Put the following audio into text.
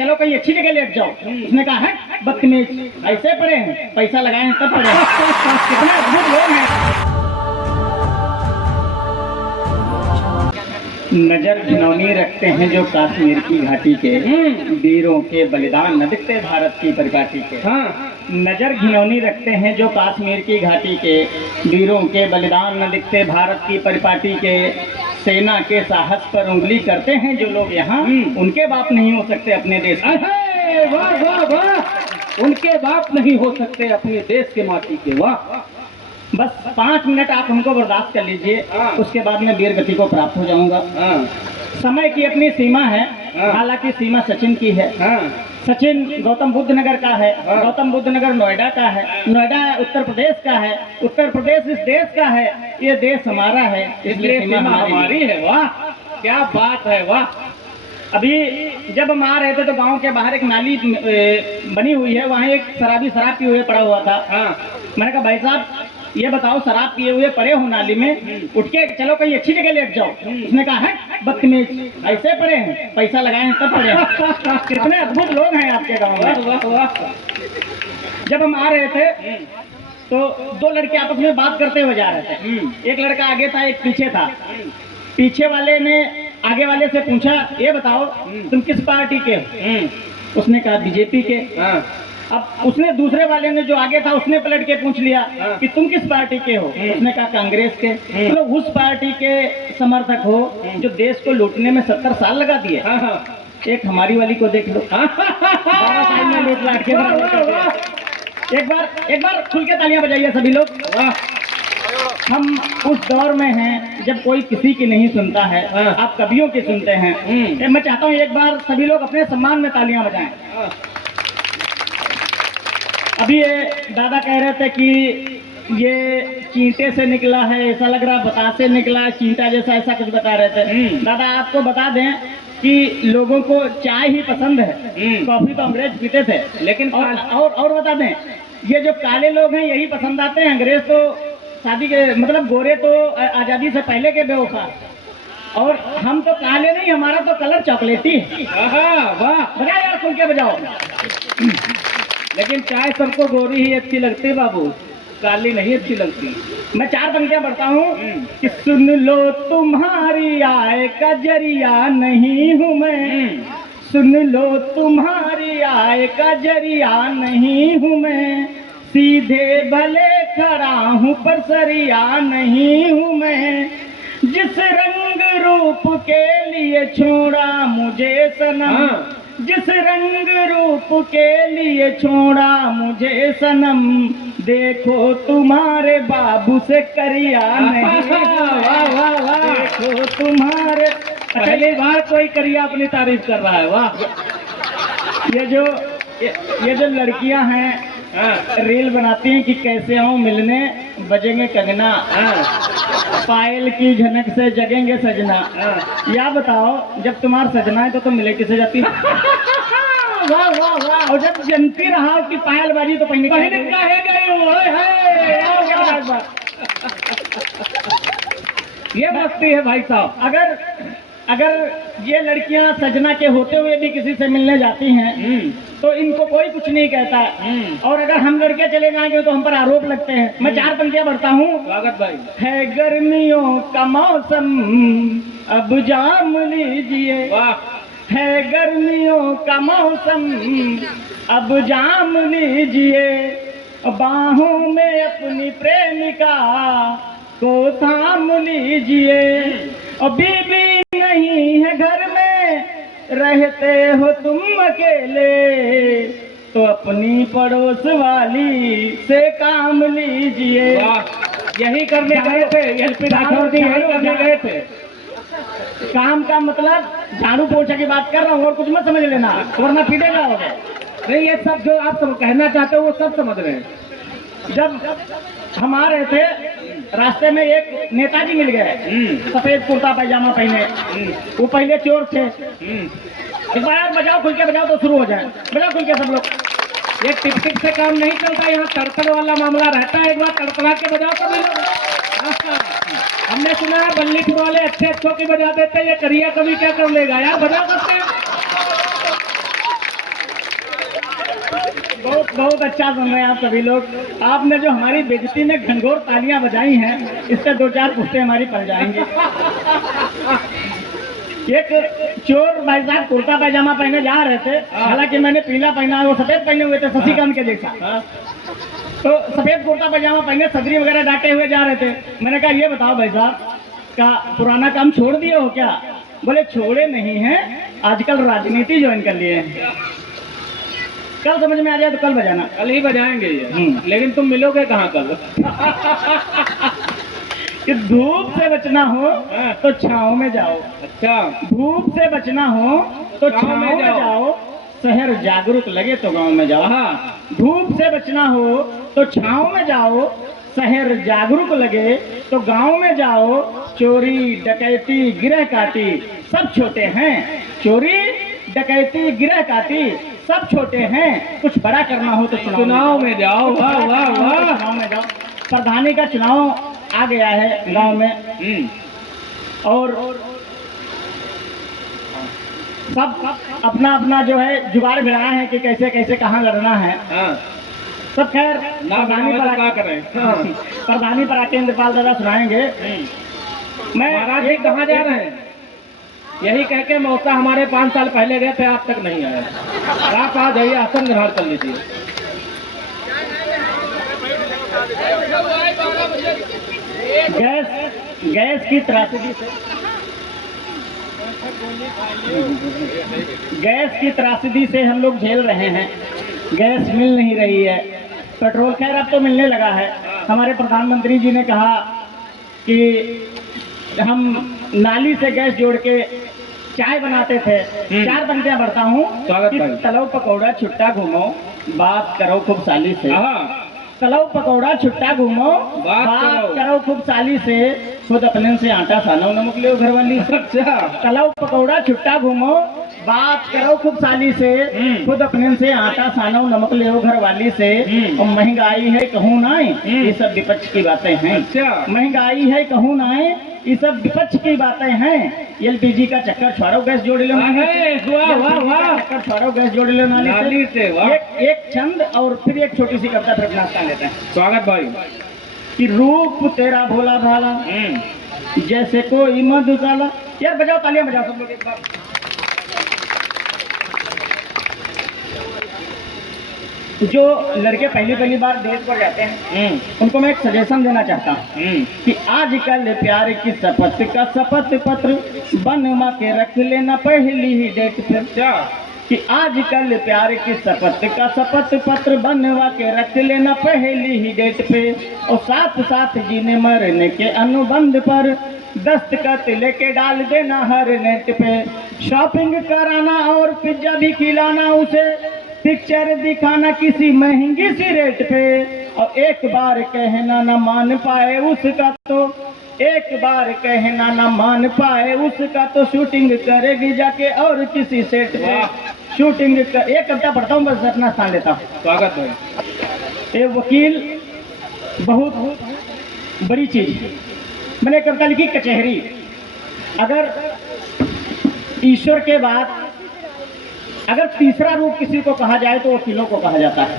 चलो कहीं अच्छी जगह लेट जाओ। उसने कहा है बदतमीज, ऐसे पड़े हैं, पैसा लगाए हैं तब पड़े हैं। कितने अद्भुत लोग हैं। नजर घिनौनी रखते हैं जो कश्मीर की घाटी के, वीरों के बलिदान न दिखते भारत की परिपाटी के। हाँ, नजर घिनौनी रखते हैं जो कश्मीर की घाटी के, वीरों के बलिदान न दिखते भारत की परिपाटी के। सेना के साहस पर उंगली करते हैं जो लोग यहाँ, उनके बाप नहीं हो सकते अपने देश के। वाह वाह वाह, उनके बाप नहीं हो सकते अपने देश के माटी के। वाह, बस 5 मिनट आप हमको बर्दाश्त कर लीजिए, उसके बाद मैं वीर गति को प्राप्त हो जाऊंगा। समय की अपनी सीमा है, हालांकि सीमा सचिन की है। सचिन गौतम बुद्ध नगर का है, गौतम बुद्ध नगर नोएडा का है, नोएडा उत्तर प्रदेश का है, उत्तर प्रदेश इस देश का है, ये देश हमारा है, इसलिए सीमा हमारी है। वाह क्या बात है, वाह। अभी जब हम आ रहे थे तो गांव के बाहर एक नाली बनी हुई है, वहाँ एक शराबी शराब पिए हुए पड़ा हुआ था। मैंने कहा भाई साहब ये बताओ, शराब पिए हुए पड़े हो नाली में, उठ के चलो कहीं अच्छी जगह लेट जाओ। उसने कहा है बदतमीज, ऐसे पड़े हैं, पैसा लगाए हैं तब पड़े हैं। कितने अद्भुत लोग हैं आपके गाँव में। वाह वाह। जब हम आ रहे थे तो 2 लड़के आपस में बात करते हुए जा रहे थे। एक लड़का आगे था, एक पीछे था। पीछे वाले ने आगे वाले से पूछा, ये बताओ तुम किस पार्टी के हो? उसने कहा बीजेपी के। अब उसने दूसरे वाले ने जो आगे था उसने पलट के पूछ लिया कि तुम किस पार्टी के हो? उसने कहा कांग्रेस के। तो उस पार्टी के समर्थक हो जो देश को लूटने में 70 साल लगा दिए। एक हमारी वाली को देख लो, 12 साल में लूट लाट के। एक बार खुल के तालियां बजाइए सभी लोग। हम उस दौर में हैं जब कोई किसी की नहीं सुनता है, आप कवियों की सुनते हैं। मैं चाहता हूँ एक बार सभी लोग अपने सम्मान में तालियां बजाएं। अभी ये दादा कह रहे थे कि ये चींटे से निकला है, ऐसा लग रहा बतास से निकला है, चींटा जैसा, ऐसा कुछ बता रहे थे। दादा आपको बता दें कि लोगों को चाय ही पसंद है, कॉफी तो अंग्रेज पीते थे। लेकिन और बता दें, ये जो काले लोग हैं यही पसंद आते हैं, अंग्रेज तो शादी के मतलब गोरे तो आजादी से पहले के बेवफा, और हम तो काले नहीं, हमारा तो कलर चॉकलेटी है। वाह, बजाओ यार, खुल के बजाओ। लेकिन चाय सबको गोरी ही अच्छी लगती है बाबू, काली नहीं अच्छी लगती। मैं 4 पंक्तियां पढ़ता हूँ कि सुन लो तुम्हारी आय का जरिया नहीं हूँ मैं, सुन लो तुम्हारी आय का जरिया नहीं हूँ मैं, सीधे भले खड़ा हूँ पर सरिया नहीं हूँ मैं, जिस रंग रूप के लिए छोड़ा मुझे सनम, जिस रंग रूप के लिए छोड़ा मुझे सनम, देखो तुम्हारे बाबू से करिया नहीं। वाह वाह वाह, देखो तुम्हारे। पहली बार कोई करिया अपनी तारीफ कर रहा है। वाह, ये जो लड़कियां हैं रील बनाती हैं कि कैसे आऊं मिलने, बजेंगे कंगना, पायल की झनक से जगेंगे सजना। या बताओ जब तुम्हारा सजना है तो तुम मिले किसे जाती? वाह वाह वाह। और जब जनती रहा कि पायल बाजी तो पहले काहे गई हो? ये मस्ती है भाई साहब। अगर ये लड़कियां सजना के होते हुए भी किसी से मिलने जाती हैं तो इनको कोई कुछ नहीं कहता, और अगर हम लड़के चले जाएंगे तो हम पर आरोप लगते हैं। मैं 4 पंक्तियां बढ़ता हूँ। स्वागत भाई। है गर्मियों का मौसम अब जाम लीजिए, वाह, है गर्मियों का मौसम अब जाम लीजिए, बाहों में अपनी प्रेमिका को थाम लीजिए, और बीबी नहीं है घर में रहते हो तुम अकेले, तो अपनी पड़ोस वाली से काम लीजिए। यही करने गए थे, एलपी राठौर जी यही करने गए थे। काम का मतलब झाड़ू पोछा की बात कर रहा हूँ, और कुछ मत समझ लेना वरना पीटे जाओगे। नहीं, ये सब जो आप सब कहना चाहते हो वो सब समझ रहे हैं। जब हम आ रहे थे रास्ते में एक नेताजी मिल गए, सफेद कुर्ता पैजामा पहने। वो पहले चोर थे। एक बार बजाओ, खुल के बजाओ तो शुरू हो जाए। बजाओ खुल के सब लोग। ये टिप टिप से काम नहीं चलता, यहाँ तड़तड़ वाला मामला रहता है। एक बार तड़तड़ा के बजाओ सभी लोग। हमने सुना है बल्लीपुर वाले अच्छे अच्छों की बजा देते हैं, ये करिया कभी क्या कर लेगा यार, बजा सकते हैं। बहुत बहुत अच्छा सुन रहे हैं आप सभी लोग। आपने जो हमारी बेइज्जती में घनघोर तालियां बजाई हैं, इससे 2-4 पुश्ते हमारी पड़ जाएंगे। एक चोर भाई साहब कुर्ता पैजामा पहने जा रहे थे, हालांकि मैंने पीला पहना, वो सफेद पहने हुए थे शशिकांत के जैसा। तो सफेद कुर्ता पैजामा पहने सदरी वगैरह डांटे हुए जा रहे थे। मैंने कहा ये बताओ भाई साहब का पुराना काम छोड़ दिए हो क्या? बोले छोड़े नहीं हैं, आजकल राजनीति ज्वाइन कर लिए हैं। कल समझ में आ जाए तो कल बजाना। कल ही बजाएंगे ये। लेकिन तुम मिलोगे कहाँ कल? कि धूप से बचना हो तो छांव में जाओ। अच्छा, धूप से बचना हो तो छांव में जाओ। शहर जागरूक लगे तो गांव में जाओ। हाँ, धूप से बचना हो तो छांव में जाओ। शहर जागरूक लगे तो गांव में जाओ। चोरी डकैती गिरह काटी सब छोटे हैं। चोरी डकैती गिरह काटी सब छोटे हैं। कुछ बड़ा करना हो तो चुनाव में जाओ। वाह वाह वाह। चुनाव में जाओ। प्रधानी का चुनाव आ गया है गांव में, और सब अपना अपना जो है जुगाड़ भिड़ाया है कि कैसे कैसे कहाँ लड़ना है। सब खैर प्रधानी पर आके इंद्रपाल दादा सुनाएंगे। मैं महाराज जी कहाँ जा रहे हैं? यही कह के मौसा हमारे 5 साल पहले गए थे, आज तक नहीं आया। आप आ जाइए, आसन ग्रहण कर लीजिए। गैस की त्रासदी से हम लोग झेल रहे हैं। गैस मिल नहीं रही है। पेट्रोल खैर अब तो मिलने लगा है। हमारे प्रधानमंत्री जी ने कहा कि हम नाली से गैस जोड़ के चाय बनाते थे। 4 पंक्तियां बढ़ता हूँ कि तलो पकौड़ा छुट्टा घूमो, बात करो खूब साली से। तलो पकौड़ा छुट्टा घूमो, बात करो खूब साली से। खुद अपने से आटा सानो नमक ले घर वाली से। तलो पकौड़ा छुट्टा घूमो, बात करो खूब साली से। खुद अपने से आटा सानो नमक ले घर वाली से। और महंगाई है कहूँ ना, ये सब विपक्ष की बातें हैं। महंगाई है कहूँ ना, ये सब विपक्ष की बातें हैं। एलपीजी का चक्कर छोड़ो, गैस जोड़ लो। चक्कर छोड़ो, गैस जोड़ लो नाली से। एक छंद और फिर एक छोटी सी कविता फिर अपना स्थान लेते हैं। स्वागत भाई। कि रूप तेरा भोला भाला जैसे कोई मधुशाला। यार बजाओ, तालियां बजाओ सब लोग एक बार। जो लड़के पहली बार देश पर जाते हैं, उनको मैं एक सजेशन देना चाहता हूँ कि आजकल प्यार की शपथ का शपथ पत्र बनवा के रख लेना पहली ही डेट पे। कि आजकल प्यार की शपथ का शपथ पत्र बनवा के रख लेना पहली ही डेट पे। और साथ साथ जीने मरने के अनुबंध पर दस्तखत लेके डाल देना हर नेट पे। शॉपिंग कराना और पिज्जा भी खिलाना उसे, पिक्चर दिखाना किसी महंगी सी रेट पे। और एक बार कहना न मान पाए उसका तो, एक बार कहना न मान पाए उसका तो शूटिंग करेगी जाके और किसी सेट पे। शूटिंग कर, एक कविता पढ़ता हूँ बस अपना स्थान लेता हूँ। स्वागत है। ये वकील बहुत बड़ी चीज। मैंने कविता लिखी कचहरी। अगर ईश्वर के बाद अगर तीसरा रूप किसी को कहा जाए तो वकीलों को कहा जाता है।